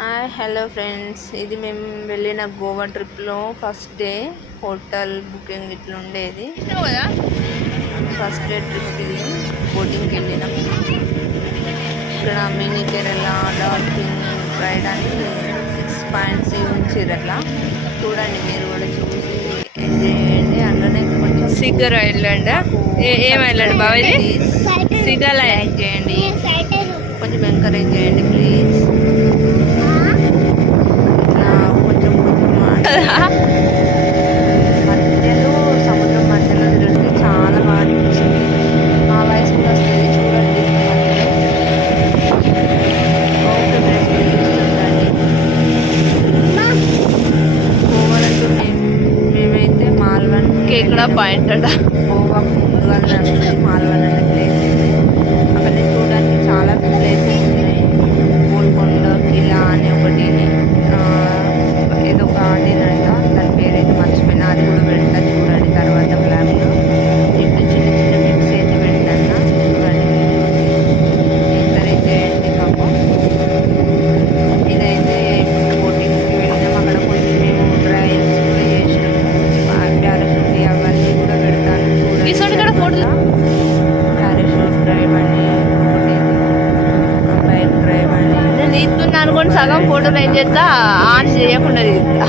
Hello friends, ఇది మేము వెళ్ళిన గోవా ట్రిప్లో ఫస్ట్ డే. హోటల్ బుకింగ్ ఇట్లా ఉండేది కదా. ఫస్ట్ డే ట్రిప్ ఇది. బోటింగ్కి వెళ్ళినాం. ఇక్కడ మినీ కేరళ డాల్ఫిన్ రైడ్ అని 6 పాయింట్స్ ఉంచారు. అట్లా చూడండి, మీరు కూడా చూసి ఎంజాయ్ చేయండి. అందులోనే కొంచెం సిగ్గర్ ఐలాండ్, ఏం ఐలాండ్ బాబా ఇది? సిగ్గర్ లైక్ చేయండి, కొంచెం ఎంకరేజ్ చేయండి ప్లీజ్. మధ్యలో సముద్రం మధ్యలో తిరిగితే చాలా బాగా అనిపించింది. మా వయసు కూడా వస్తుంది చూడండి. గోవాలో మేమైతే మాల్వన్ కేక్డా పాయింట్ అట. గోవాకు ముందుగా నడుస్తుంది మాల్వన్ అనే ప్లేస్. అక్కడ చూడడానికి చాలా ప్లేసెస్ ఉన్నాయి. గోల్కొండ కిలా అని ఒకటి, ఏదో గార్డెన్ అంట, దాని పేరైతే మర్చిపోయినా. అది కూడా పెడతా చూడండి తర్వాత బ్లాగ్లో. చిన్న చిన్న టిప్స్ అయితే పెడతాను చూడండి, ఎంకరేజ్ చేయండి మాకు. ఇదైతే బోటింగ్కి వెళ్ళినాం. అక్కడ కొంచెం మేము డ్రైవ్స్ కూడా చేసినాము. పారాషూట్ అవన్నీ కూడా పెడతాను చూడండి. పారాషూట్ డ్రైవ్ అని ఒకటి, బైక్ డ్రైవ్ అని. నేను తీస్తున్నా అనుకోండి, సగం ఫోటోలు ఏం చేస్తా ఆన్ చేయకుండా తీస్తా.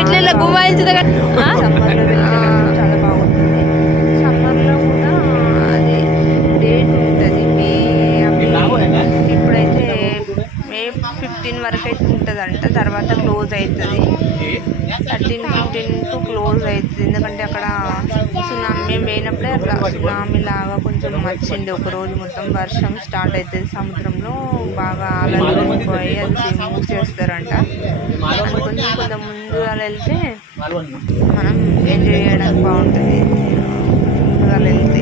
ఎట్లా గుమాయించదా. సమ్మర్లో వెళ్తే చాలా బాగుంటుంది. సమ్మర్లో కూడా అది డేట్ ఉంటుంది ఇప్పుడైతే మే 15 వరకు అయితే ఉంటుందంట. తర్వాత క్లోజ్ అవుతుంది. 13-15 క్లోజ్ అవుతుంది. ఎందుకంటే అక్కడ సునామీ మేము పోయినప్పుడే అట్లా సునామీ లాగా కొంచెం వచ్చింది. ఒక రోజు మొత్తం వర్షం స్టార్ట్ అవుతుంది. సముద్రంలో బాగా అలలు పోయి అది మూవ్ చేస్తారంట. అందుకని కొంచెం ముందుగా వెళ్తే మనం ఎంజాయ్ చేయడానికి బాగుంటుంది. ముందుగా వెళ్తే